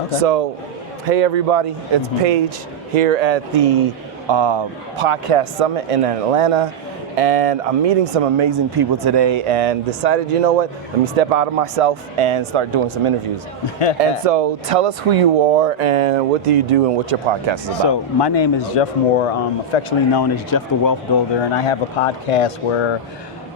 Okay. So, hey everybody, it's Paige here at the Podcast Summit in Atlanta. And I'm meeting some amazing people today and decided, you know what, let me step out of myself and start doing some interviews. And so tell us who you are and what do you do and what your podcast is about. So my name is Jeff Moore, affectionately known as Jeff the Wealth Builder, and I have a podcast where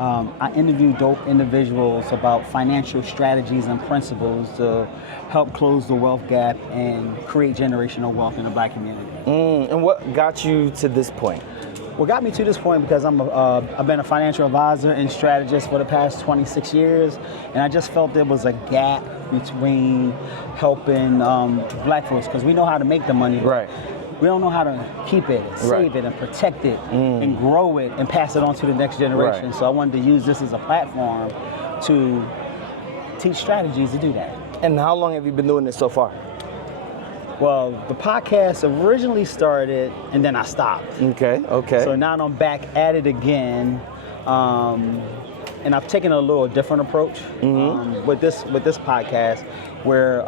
I interview dope individuals about financial strategies and principles to help close the wealth gap and create generational wealth in the Black community. And what got you to this point? What got me to this point because I've been a financial advisor and strategist for the past 26 years, and I just felt there was a gap between helping Black folks, because we know how to make the money. Right. We don't know how to keep it, and save it, and protect it, and grow it, and pass it on to the next generation. Right. So I wanted to use this as a platform to teach strategies to do that. And how long have you been doing this so far? Well, the podcast originally started, and then I stopped. Okay. So now I'm back at it again, and I've taken a little different approach with this podcast, where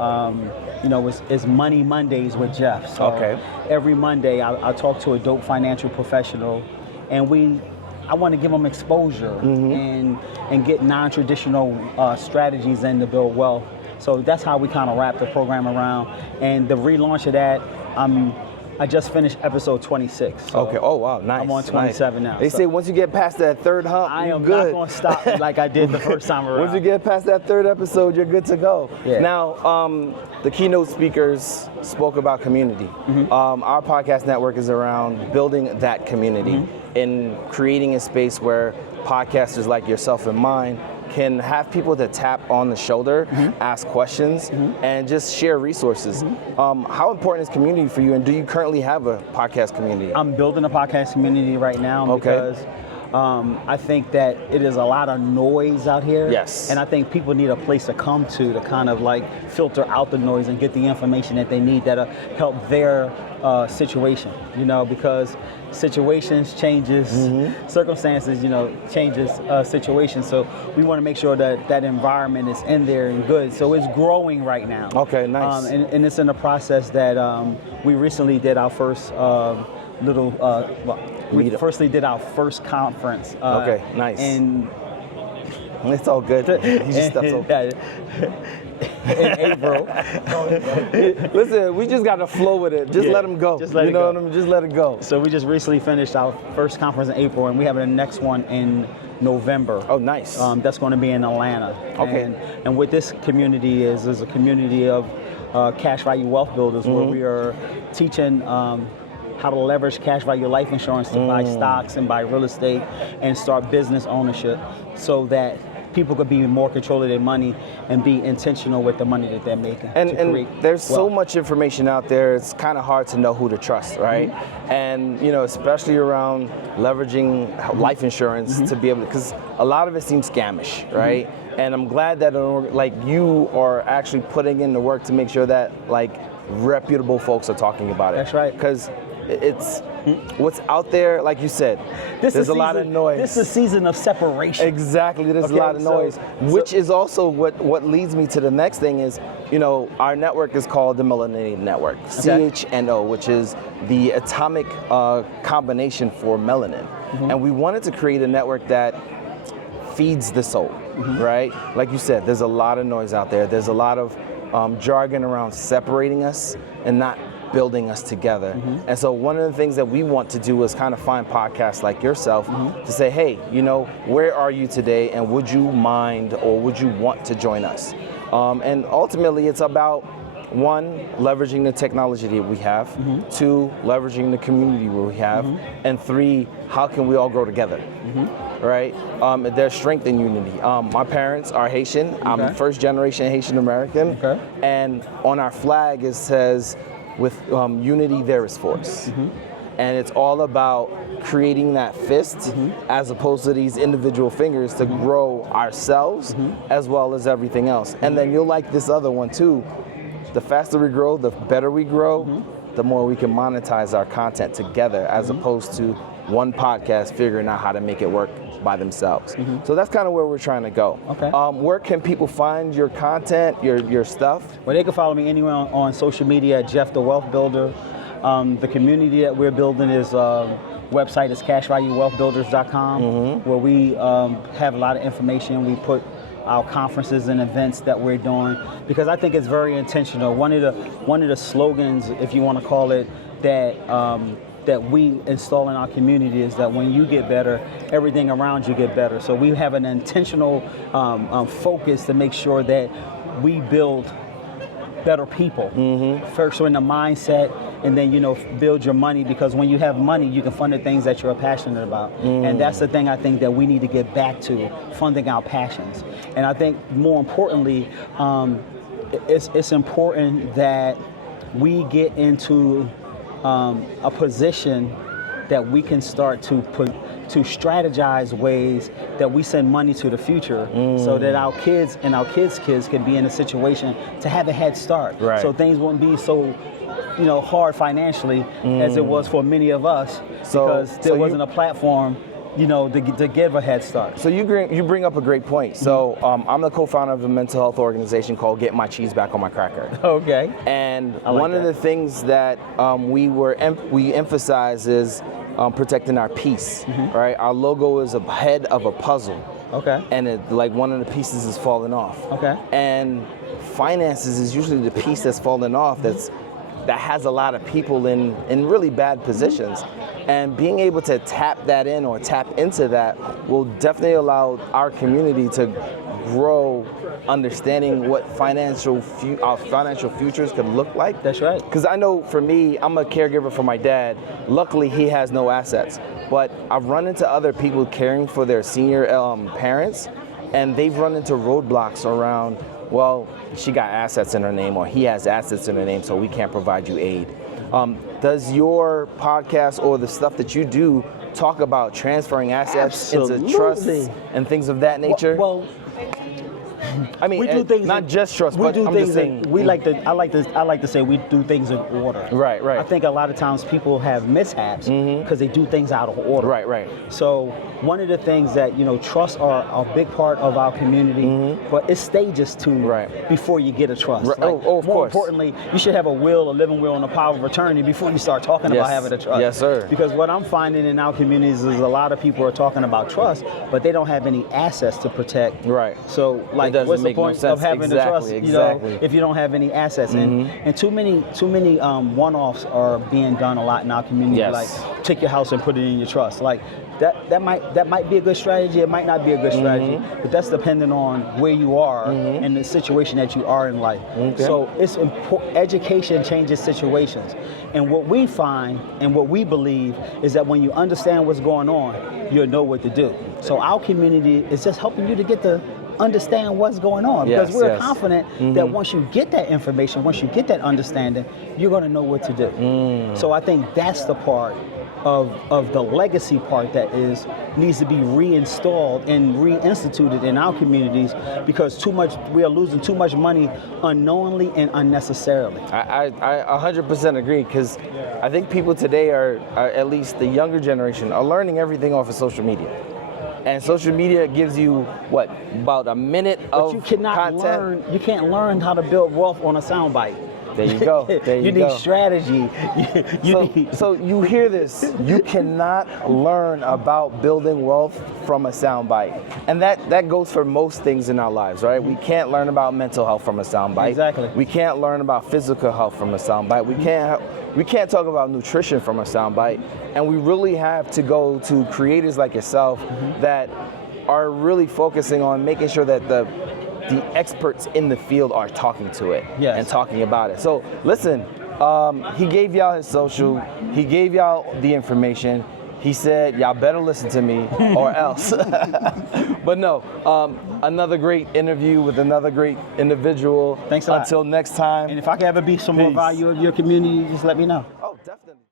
it's Money Mondays with Jeff. So every Monday I talk to a dope financial professional, and I want to give them exposure and get non-traditional strategies in to build wealth. So that's how we kind of wrap the program around. And the relaunch of that, I just finished episode 26. So okay. Oh wow, nice. I'm on 27 now. They say once you get past that third hump, I you're am good. not going to stop like I did the first time around. Once you get past that third episode, you're good to go. Yeah. Now, the keynote speakers spoke about community. Our podcast network is around building that community and creating a space where podcasters like yourself and mine can have people to tap on the shoulder, ask questions, and just share resources. How important is community for you, and do you currently have a podcast community? I'm building a podcast community right now because I think that it is a lot of noise out here. Yes. And I think people need a place to come to kind of like filter out the noise and get the information that they need that'll help their situation, because situations changes, circumstances, changes situations. So we want to make sure that that environment is in there and good. So it's growing right now. Okay, nice. And it's in the process that we recently did our first we firstly did our first conference. Okay, nice. And it's all good. He just steps over. In April. Listen, we just got to flow with it. Just let him go. Just let it go. What I mean? Just let it go. So we just recently finished our first conference in April, and we have the next one in November. Oh, nice. That's going to be in Atlanta. Okay. And what this community is a community of cash value wealth builders, where we are teaching how to leverage cash value life insurance to buy stocks and buy real estate and start business ownership, so that people could be in more control of their money and be intentional with the money that they're making. And there's so much information out there, it's kind of hard to know who to trust, right? And especially around leveraging life insurance to be able to, because a lot of it seems scamish, right? And I'm glad that you are actually putting in the work to make sure that reputable folks are talking about it. That's right. Because it's what's out there, like you said, there's a lot of noise. This is a season of separation. Exactly, there's a lot of noise, which is also what leads me to the next thing is, our network is called the Melanated Network, CHNO, which is the atomic combination for melanin. And we wanted to create a network that feeds the soul, right? Like you said, there's a lot of noise out there. There's a lot of jargon around separating us and not building us together. And so one of the things that we want to do is kind of find podcasts like yourself to say, hey, where are you today, and would you mind or would you want to join us? And ultimately it's about, one, leveraging the technology that we have, two, leveraging the community where we have, and three, how can we all grow together? Right? There's strength in unity. My parents are Haitian. I'm first generation Haitian American. And on our flag it says, with unity there is force. And it's all about creating that fist as opposed to these individual fingers to grow ourselves as well as everything else. And then you'll like this other one too. The faster we grow, the better we grow, the more we can monetize our content together as opposed to one podcast figuring out how to make it work by themselves. So that's kind of where we're trying to go. Okay. Where can people find your content, your stuff? Well, they can follow me anywhere on social media at Jeff the Wealth Builder. The community that we're building is website is cashvaluewealthbuilders.com, where we have a lot of information. We put our conferences and events that we're doing, because I think it's very intentional. One of the slogans, if you want to call it, that we install in our community is that when you get better, everything around you get better. So we have an intentional focus to make sure that we build better people. First in the mindset, and then build your money, because when you have money, you can fund the things that you're passionate about. And that's the thing I think that we need to get back to, funding our passions. And I think more importantly, it's important that we get into a position that we can start to strategize ways that we send money to the future, so that our kids and our kids' kids can be in a situation to have a head start. Right. So things won't be so hard financially as it was for many of us, because there wasn't a platform to give a head start. So you bring up a great point. So I'm the co-founder of a mental health organization called Get My Cheese Back on My Cracker. Okay. And I like one of that. the things that we emphasize is protecting our peace. Right. Our logo is a head of a puzzle. Okay. And like one of the pieces is falling off. Okay. And finances is usually the piece that's falling off. That has a lot of people in really bad positions. And being able to tap that in or tap into that will definitely allow our community to grow, understanding what our financial futures could look like. That's right. Because I know for me, I'm a caregiver for my dad. Luckily, he has no assets. But I've run into other people caring for their senior parents, and they've run into roadblocks around, well, she got assets in her name, or he has assets in her name, so we can't provide you aid. Does your podcast or the stuff that you do talk about transferring assets into trusts and things of that nature? Well, I mean, we do things not just trust, but I'm just saying. I like to say we do things in order. Right. I think a lot of times people have mishaps because they do things out of order. Right. So one of the things that trusts are a big part of our community, but it's stages too before you get a trust. Right. Like, of more course. importantly, you should have a living will, and a power of attorney before you start talking about having a trust. Yes, sir. Because what I'm finding in our communities is a lot of people are talking about trust, but they don't have any assets to protect. Right. So like, what's the point of having the trust? If you don't have any assets, and too many one-offs are being done a lot in our community. Yes. Like, take your house and put it in your trust. Like that might be a good strategy. It might not be a good strategy, but that's dependent on where you are and the situation that you are in life. Okay. So it's important. Education changes situations, and what we find and what we believe is that when you understand what's going on, you'll know what to do. So our community is just helping you to get to understand what's going on, because we're confident that once you get that information, once you get that understanding, you're going to know what to do. So I think that's the part of the legacy part that needs to be reinstalled and reinstituted in our communities, because we are losing too much money unknowingly and unnecessarily. I 100% agree, because I think people today are, at least the younger generation, are learning everything off of social media. And social media gives you, about a minute of content? You can't learn how to build wealth on a soundbite. There you go. You need strategy. So you hear this. You cannot learn about building wealth from a soundbite. And that goes for most things in our lives, right? We can't learn about mental health from a soundbite. Exactly. We can't learn about physical health from a soundbite. We can't talk about nutrition from a soundbite. And we really have to go to creators like yourself that are really focusing on making sure that the experts in the field are talking to it and talking about it. So listen, he gave y'all his social, he gave y'all the information. He said, y'all better listen to me or else. But no, another great interview with another great individual. Thanks a lot. Until next time. And if I can ever be some more value of your community, just let me know.